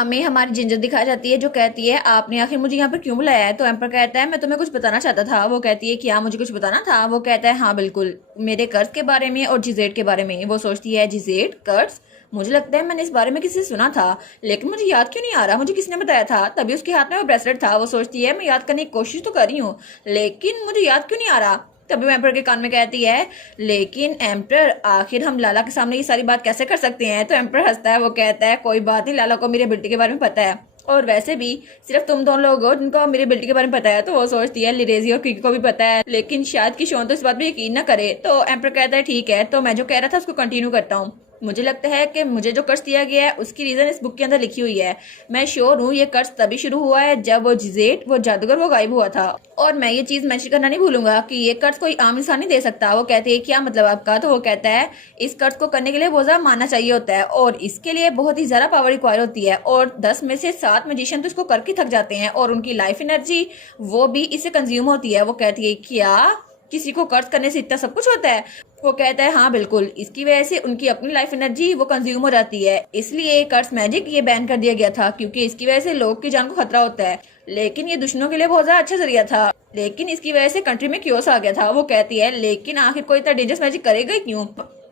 हमें हमारी जिंजर दिखाई जाती है जो कहती है आपने आखिर मुझे यहाँ पर क्यों बुलाया है। तो एम्पर कहता है मैं तुम्हें कुछ बताना चाहता था। वो कहती है क्या मुझे कुछ बताना था। वो कहता है हाँ बिल्कुल, मेरे कर्ज के बारे में और जिजेट के बारे में। वो सोचती है जिजेट कर्ज, मुझे लगता है मैंने इस बारे में किसी से सुना था लेकिन मुझे याद क्यों नहीं आ रहा, मुझे किसने बताया था। तभी उसके हाथ में वो ब्रेसलेट था। वो सोचती है मैं याद करने की कोशिश तो कर रही हूँ लेकिन मुझे याद क्यों नहीं आ रहा। तभी वो एम्पर के कान में कहती है लेकिन एम्पर आखिर हम लाला के सामने ये सारी बात कैसे कर सकते हैं। तो एम्पर हंसता है। वो कहता है कोई बात नहीं, लाला को मेरे बेटे के बारे में पता है और वैसे भी सिर्फ तुम दोनों लोग हो जिनको मेरे बेटे के बारे में पता है। तो वो सोचती है लिरेजी और क्रिकी को भी पता है लेकिन शायद कि शोन तो इस बात पे यकीन न करे। तो एम्पर कहता है ठीक है, तो मैं जो कह रहा था उसको कंटिन्यू करता हूँ। मुझे लगता है कि मुझे जो कर्ज दिया गया है उसकी रीजन इस बुक के अंदर लिखी हुई है। मैं श्योर हूँ ये कर्ज तभी शुरू हुआ है जब वो जिजेट वो जादूगर वो गायब हुआ था। और मैं ये चीज मेंशन करना नहीं भूलूंगा कि ये कर्ज कोई आम इंसान नहीं दे सकता। वो कहते हैं क्या मतलब आपका। तो वो कहता है इस कर्ज को करने के लिए बहुत ज्यादा मानना चाहिए होता है और इसके लिए बहुत ही ज्यादा पावर रिक्वायर होती है और 10 में से 7 मैजिशियन तो इसको करके थक जाते हैं और उनकी लाइफ एनर्जी वो भी इससे कंज्यूम होती है। वो कहती है क्या किसी को कर्ज करने से इतना सब कुछ होता है। वो कहता है हाँ बिल्कुल, इसकी वजह से उनकी अपनी लाइफ एनर्जी वो कंज्यूम हो जाती है, इसलिए कर्ज मैजिक ये बैन कर दिया गया था क्योंकि इसकी वजह से लोग की जान को खतरा होता है। लेकिन ये दुश्मनों के लिए बहुत ज्यादा अच्छा जरिया था, लेकिन इसकी वजह से कंट्री में क्योस आ गया था। वो कहती है लेकिन आखिर कोई इतना डेंजरस मैजिक करेगा ही क्यों।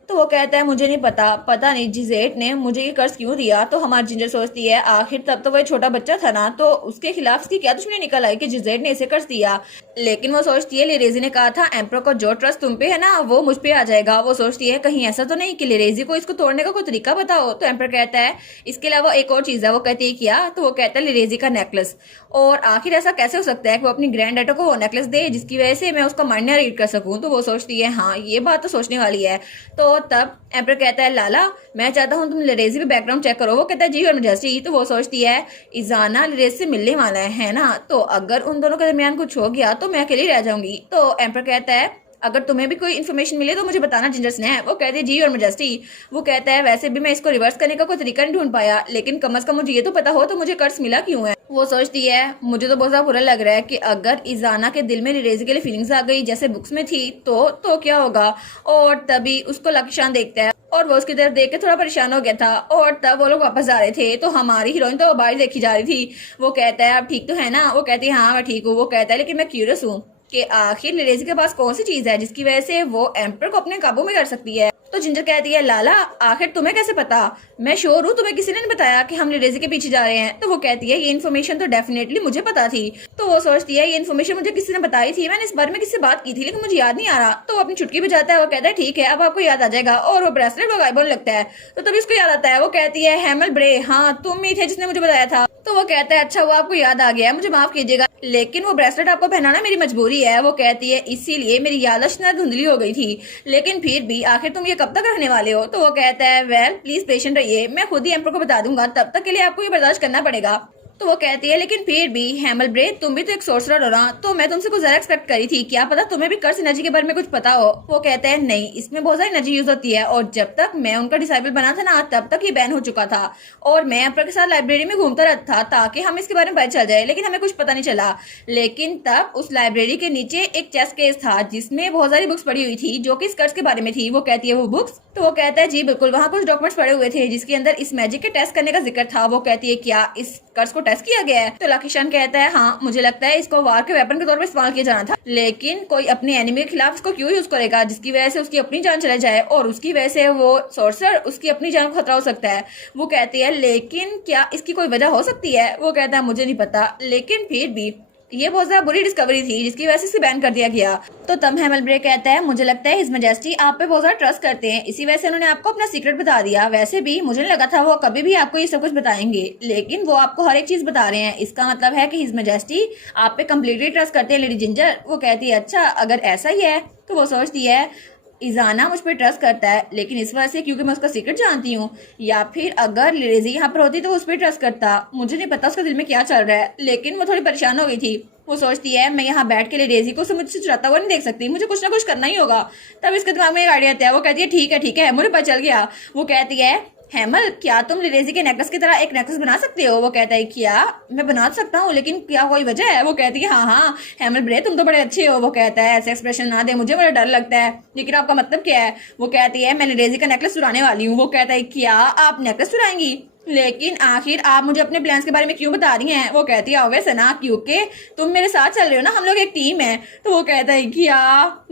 तो वो कहता है मुझे नहीं पता नहीं जिजेट ने मुझे ये कर्ज क्यों दिया। तो हमारी जिंजर सोचती है आखिर तब तो वह छोटा बच्चा था ना, तो उसके खिलाफ उसकी क्या दुश्मनी निकल आई कि जिजेट ने इसे कर्ज दिया। लेकिन वो सोचती है लिरेजी ने कहा था एम्पर को जो ट्रस्ट तुम पे है ना वो मुझ पे आ जाएगा। वो सोचती है कहीं ऐसा तो नहीं कि लिरेजी को इसको तोड़ने का कोई तरीका बताओ। तो एम्पर कहता है इसके अलावा एक और चीज है। वो कहती है क्या। तो वो कहता है लिरेजी का नेकलेस। और आखिर ऐसा कैसे हो सकता है कि वो अपनी ग्रैंड डॉटर को वो नेकलेस दे जिसकी वजह से मैं उसका माइंड रीड कर सकूं। तो वो सोचती है हाँ ये बात तो सोचने वाली है। तो तब एम्पर कहता है लाला मैं चाहता हूँ तुम लिरेजी पे बैकग्राउंड चेक करो। वो कहता है जी और मेजेस्टी। तो वो सोचती है इजाना लिरेज से मिलने वाला है ना, तो अगर उन दोनों के दरमियान कुछ हो गया तो मैं अकेली रह जाऊंगी। तो एम्पर कहता है अगर तुम्हें भी कोई इन्फॉर्मेशन मिले तो मुझे बताना जिंजर स्नैप। वो कहते हैं जी और मेजेस्टी। वो कहता है वैसे भी मैं इसको रिवर्स करने का कोई तरीका नहीं ढूंढ पाया लेकिन कम से कम मुझे ये तो पता हो तो मुझे कर्ज मिला क्यों है। वो सोचती है मुझे तो बहुत ज्यादा बुरा लग रहा है कि अगर इजाना के दिल में लिरेजी के लिए फीलिंग्स आ गई जैसे बुक्स में थी तो क्या होगा। और तभी उसको लकीशान देखता है और वो उसकी तरफ देख के थोड़ा परेशान हो गया था और तब वो लोग वापस आ रहे थे तो हमारी हीरोइन तो बाहर देखी जा रही थी। वो कहता है आप ठीक तो है ना। वो कहती है हाँ मैं ठीक हूँ। वो कहता है लेकिन मैं क्यूरियस हूँ कि आखिर लिरेजी के पास कौन सी चीज है जिसकी वजह से वो एम्पर को अपने काबू में कर सकती है। तो जिंजर कहती है लाला आखिर तुम्हें कैसे पता। मैं श्योर हूँ तुम्हें किसी ने नहीं बताया कि हम लिरेजी के पीछे जा रहे हैं। तो वो कहती है ये इन्फॉर्मेशन तो डेफिनेटली मुझे पता थी। तो वो सोचती है ये इन्फॉर्मेशन मुझे किसी ने बताई थी, मैंने इस बारे में किसी बात की थी लेकिन मुझे याद नहीं आ रहा। तो वो अपनी छुटकी पे जाता है। वो कहता है ठीक है अब आपको याद आ जाएगा और वो ब्रेसलेट वो गायब होने लगता है। तो तभी उसको याद आता है। वो कहती है हैमल ब्रे हाँ तुम ही थे जिसने मुझे बताया था। तो वो कहता है अच्छा वो आपको याद आ गया, मुझे माफ कीजिएगा लेकिन वो ब्रेसलेट आपको पहनाना मेरी मजबूरी है। वो कहती है इसीलिए मेरी याददाश्त न धुंधली हो गई थी लेकिन फिर भी आखिर तुम ये कब तक रहने वाले हो। तो वो कहता है वेल प्लीज पेशेंट रहिए, मैं खुद ही एम्पर को बता दूंगा, तब तक के लिए आपको ये बर्दाश्त करना पड़ेगा। तो वो कहती है लेकिन फिर भी हैमल ब्रे तुम भी तो एक सोर्सरर हो ना, तो मैं तुमसे कुछ ज्यादा एक्सपेक्ट करी थी, क्या पता तुम्हें भी कर्स एनर्जी के बारे में कुछ पता हो। वो कहता है नहीं इसमें बहुत सारी एनर्जी यूज होती है और जब तक मैं उनका डिसाइबल बना था ना तब तक ये बैन हो चुका था और मैं एम्पर के साथ लाइब्रेरी में घूमता रहता था ताकि हमें इसके बारे में पता चल जाए लेकिन हमें कुछ पता नहीं चला। लेकिन तब उस लाइब्रेरी के नीचे एक चेस केस था जिसमें बहुत सारी बुक्स पड़ी हुई थी जो कि इस कर्स के बारे में थी। वो कहती है वो बुक्स। तो वो कहता है जी बिल्कुल वहाँ कुछ डॉक्यूमेंट्स पड़े हुए थे जिसके अंदर इस मैजिक के टेस्ट करने का जिक्र था। वो कहती है क्या इस कर्स को टेस्ट किया गया है। तो लकीशान कहता है हाँ मुझे लगता है इसको वार के वेपन के तौर पर इस्तेमाल किया जाना था लेकिन कोई अपने एनिमी के खिलाफ इसको क्यों यूज करेगा जिसकी वजह से उसकी अपनी जान चले जाए और उसकी वजह से वो सोर्सर उसकी अपनी जान को खतरा हो सकता है। वो कहती है लेकिन क्या इसकी कोई वजह हो सकती है। वो कहता है मुझे नहीं पता लेकिन फिर भी ये बहुत ज्यादा बुरी डिस्कवरी थी जिसकी वजह से इसे बैन कर दिया गया। तो तब हैमल ब्रे कहता है मुझे लगता है हिज मैजेस्टी आप पे बहुत ज्यादा ट्रस्ट करते हैं इसी वजह से उन्होंने आपको अपना सीक्रेट बता दिया। वैसे भी मुझे नहीं लगा था वो कभी भी आपको ये सब कुछ बताएंगे लेकिन वो आपको हर एक चीज बता रहे हैं, इसका मतलब है कि हिज मैजेस्टी आप पे कम्प्लीटली ट्रस्ट करते हैं लेडी जिंजर। वो कहती है अच्छा अगर ऐसा ही है। तो वो सोचती है इजाना मुझ पर ट्रस्ट करता है लेकिन इस वजह से क्योंकि मैं उसका सीक्रेट जानती हूँ, या फिर अगर लिरेजी यहाँ पर होती तो उस पर ट्रस्ट करता। मुझे नहीं पता उसके दिल में क्या चल रहा है लेकिन वो थोड़ी परेशान हो गई थी। वो सोचती है मैं यहाँ बैठ के लिरेजी को मुझसे चुराता हुआ नहीं देख सकती, मुझे कुछ ना कुछ करना ही होगा। तब इसके दिमाग में एक आइडिया आता है। वो कहती है ठीक है मुझे पता चल गया। वो कहती है हैमल क्या तुम लिरेजी के नेकलेस की तरह एक नेकलेस बना सकते हो। वो कहता है क्या मैं बना सकता हूँ लेकिन क्या कोई वजह है। वो कहती है हाँ हैमल ब्रे तुम तो बड़े अच्छे हो। वो कहता है ऐसे एक्सप्रेशन ना दे मुझे बड़ा डर लगता है लेकिन आपका मतलब क्या है। वो कहती है मैं लिरेजी का नेकलेस चुराने वाली हूँ। वो कहता है क्या आप नेकलेस चुराएंगी। लेकिन आखिर आप मुझे अपने प्लान्स के बारे में क्यों बता रही हैं? वो कहती है ऑब्वियस है ना, क्योंकि तुम मेरे साथ चल रहे हो ना, हम लोग एक टीम है। तो वो कहता है क्या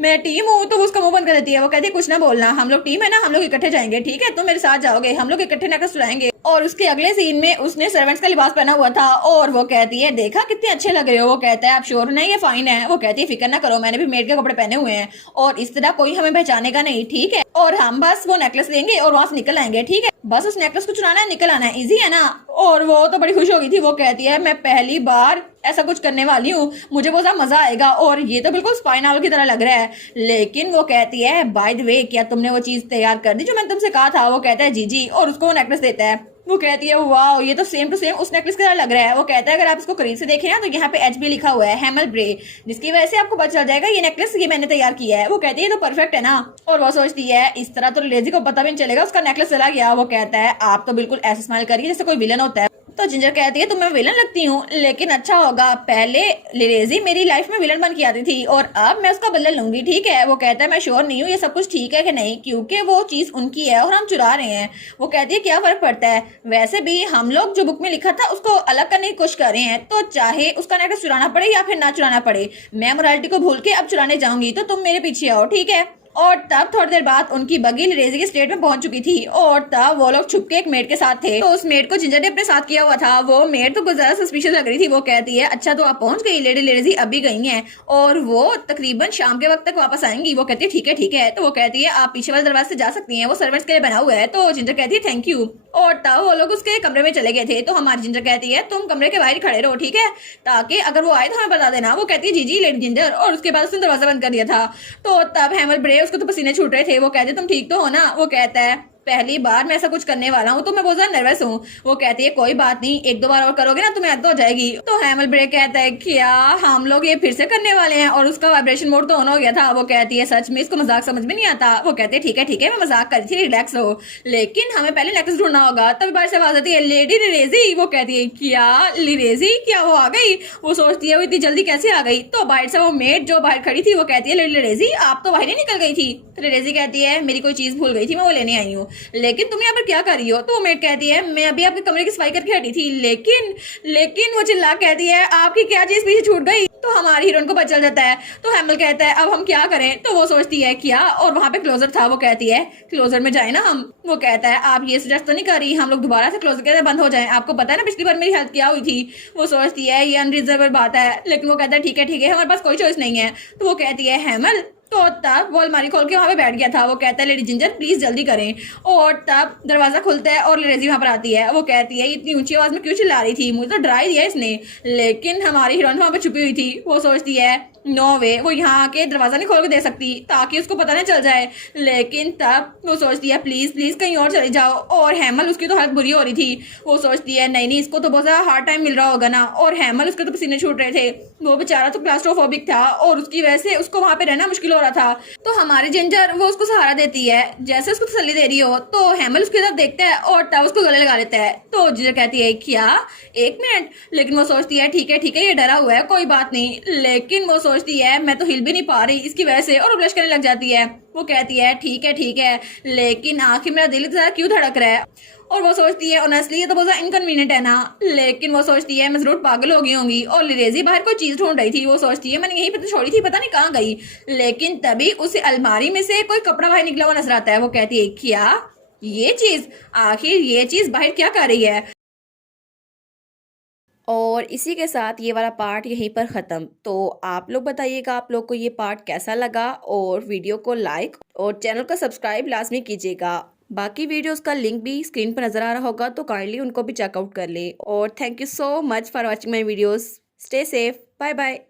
मैं टीम हूँ? तो वो उसका मुंह बंद कर देती है। वो कहती है कुछ ना बोलना, हम लोग टीम है ना, हम लोग इकट्ठे जाएंगे, ठीक है? तुम मेरे साथ जाओगे, हम लोग इकट्ठे नेकलेस चुराएंगे। और उसके अगले सीन में उसने सर्वेंट्स का लिबास पहना हुआ था और वो कहती है देखा कितने अच्छे लग रहे हो। वो कहता है आप श्योर नहीं ये फाइन है? वो कहती है फिक्र ना करो, मैंने भी मेड के कपड़े पहने हुए हैं और इस तरह कोई हमें पहचानेगा नहीं, ठीक है? और हम बस वो नेकलेस लेंगे और वहां से निकल आएंगे, ठीक है? बस उस नेकलेस को चुराना है, निकल आना है, इजी है ना? और वो तो बड़ी खुश हो गई थी। वो कहती है मैं पहली बार ऐसा कुछ करने वाली हूँ, मुझे बहुत ज्यादा मजा आएगा और ये तो बिल्कुल स्पाइनल की तरह लग रहा है। लेकिन वो कहती है बाय द वे क्या तुमने वो चीज तैयार कर दी जो मैंने तुमसे कहा था? वो कहता है जी जी, और उसको वो नेकलेस देता है। वो कहती है वाह ये तो सेम टू सेम उस नेकलेस की तरह लग रहा है। वो कहता है अगर आप इसको करीब से देखें ना तो यहाँ पे एच बी लिखा हुआ है, हैमल ब्रे, जिसकी वजह से आपको पता चल जाएगा ये नेकलेस ये मैंने तैयार किया है। वो कहती है तो परफेक्ट है ना? और वो सोचती है इस तरह तो लेजी को पता भी नहीं चलेगा उसका नेकलेस चला गया। वो कहता है आप तो बिल्कुल ऐसे स्माइल करिए जैसे कोई विलन होता है। तो जिंजर कहती है तो मैं विलन लगती हूँ, लेकिन अच्छा होगा पहले लिरेजी मेरी लाइफ में विलन बन के आती थी और अब मैं उसका बदला लूंगी, ठीक है? वो कहता है मैं श्योर नहीं हूँ ये सब कुछ ठीक है कि नहीं, क्योंकि वो चीज उनकी है और हम चुरा रहे हैं। वो कहती है क्या फर्क पड़ता है, वैसे भी हम लोग जो बुक में लिखा था उसको अलग करने की कोशिश कर रहे हैं, तो चाहे उसका नेकलेस चुराना पड़े या फिर ना चुराना पड़े, मैं मोरालिटी को भूल के अब चुराने जाऊंगी, तो तुम मेरे पीछे आओ, ठीक है? और तब थोड़ी देर बाद उनकी बगी लिरेजी के स्टेट में पहुंच चुकी थी और तब वो लोग छुपके एक मेड के साथ थे। तो उस मेड को जिंजर ने अपने साथ किया हुआ था। वो मेड तो कुछ ज्यादा सस्पिशियस लग रही थी। वो कहती है अच्छा तो आप पहुंच गई, लेडी लिरेजी अभी गई हैं और वो तकरीबन शाम के वक्त तक वापस आएंगी। वो कहती है ठीक है ठीक है। तो वो कहती है आप पीछे वाले दरवाजे से जा सकती हैं, वो सर्वेंट्स के लिए बना हुआ है। तो जिंजर कहती है थैंक यू। और तब वो लोग उसके कमरे में चले गए थे। तो हमारी जिंजर कहती है तुम कमरे के बाहर खड़े रहो, ठीक है, ताकि अगर वो आए तो हमें बता देना। वो कहती है जी जी लेडी जिंजर, और उसके बाद उसने दरवाजा बंद कर दिया था। तो तब हैमल ब्रे उसको तो पसीने छूट रहे थे। वो कहते तुम ठीक तो हो ना? वो कहता है पहली बार मैं ऐसा कुछ करने वाला हूँ तो मैं बहुत ज्यादा नर्वस हूँ। वो कहती है कोई बात नहीं, एक दो बार और करोगे ना तुम्हें आदत हो जाएगी। तो हैमल ब्रेक कहता है क्या हम लोग ये फिर से करने वाले हैं? और उसका वाइब्रेशन मोड तो ऑन हो गया था। वो कहती है सच में इसको मजाक समझ में नहीं आता। वो कहते हैं ठीक है मैं मजाक कर रही थी, रिलैक्स रहो, लेकिन हमें पहले नेकलेस ढूंढना होगा। तभी बाहर से आवाज आती है लेडी लिरेजी। वो कहती है क्या लिरेजी, क्या वो आ गई? वो सोचती है वो इतनी जल्दी कैसे आ गई। तो बाहर से वो मेड जो बाहर खड़ी थी वो कहती है लेडी लिरेजी आप तो बाहर ही निकल गई थी। तो लिरेजी कहती है मेरी कोई चीज भूल गई थी, मैं वो लेने आई हूँ, लेकिन तुम यहाँ पर क्या कर रही हो? तो मेड कहती है मैं अभी आपके कमरे की सफाई करके हटी थी, लेकिन वो चिल्ला कहती है आपकी क्या चीज पीछे छूट गई? तो हमारी हीरोइन को पता चल जाता है। तो हैमल कहता है अब हम क्या करें? तो वो सोचती है क्या, और वहां पे क्लोजर था। वो कहती है क्लोजर में जाए ना हम। वो कहता है आप ये सजेस्ट तो नहीं कर रही हम लोग दोबारा से क्लोजर के बंद हो जाएं? आपको पता है ना पिछली बार मेरी हेल्प क्या हुई थी। वो सोचती है ये अनरिजर्वेबल बात है, लेकिन वो कहता है ठीक है हमारे पास कोई चॉइस नहीं है। तो वो कहती है हैमल, तो तब वो अलमारी खोल के वहां पे बैठ गया था। वो कहता है लेडी जिंजर प्लीज जल्दी करें। और तब दरवाजा खुलता है और लिरेजी वहां पर आती है। वो कहती है इतनी ऊंची आवाज में क्यों चिल्ला रही थी, मुझे तो डरा ही दिया इसने। लेकिन हमारी हीरोइन वहां पे छुपी हुई थी। वो सोचती है नो वे, वो यहाँ आके दरवाजा नहीं खोल के दे सकती ताकि उसको पता ना चल जाए। लेकिन तब वो सोचती है प्लीज कहीं और चले जाओ। और हैमल उसकी तो हालत बुरी हो रही थी। वो सोचती है नहीं इसको तो बहुत ज्यादा हार्ड टाइम मिल रहा होगा ना। और हैमल उसके तो पसीने छूट रहे थे, वो बेचारा तो क्लास्ट्रोफोबिक था और उसकी वजह से उसको वहां पे रहना मुश्किल हो रहा था। तो हमारी जिंजर वो उसको सहारा देती है, जैसे उसको तसल्ली दे रही हो। तो हैमल उसकी तरफ देखता है और तब उसको गले लगा लेता है। तो जिंजर कहती है क्या एक मिनट, लेकिन वो सोचती है ठीक है ये डरा हुआ है कोई बात नहीं। लेकिन वो सोचती है मैं तो हिल भी नहीं पा रही इसकी वजह से, और ब्लश करने लग जाती है। वो कहती है ठीक है, लेकिन आखिर मेरा दिल इतना क्यों धड़क रहा है? और वो सोचती है ऑनेस्टली ये तो बहुत इनकन्वीनियंट है ना। लेकिन वो सोचती है मैं जरूर पागल हो गई होंगी। और लिरेजी बाहर कोई चीज ढूंढ रही थी। वो सोचती है मैंने यहीं पे तो छोड़ी थी, पता नहीं कहाँ गई। लेकिन तभी उस अलमारी में से कोई कपड़ा बाहर निकला हुआ नजर आता है। वो कहती है क्या ये चीज, आखिर ये चीज बाहर क्या कर रही है? और इसी के साथ ये वाला पार्ट यहीं पर ख़त्म। तो आप लोग बताइएगा आप लोग को ये पार्ट कैसा लगा, और वीडियो को लाइक और चैनल को सब्सक्राइब लाजमी कीजिएगा। बाकी वीडियोस का लिंक भी स्क्रीन पर नज़र आ रहा होगा, तो काइंडली उनको भी चेकआउट कर ले। और thank you so much for watching my videos. Stay safe, bye bye.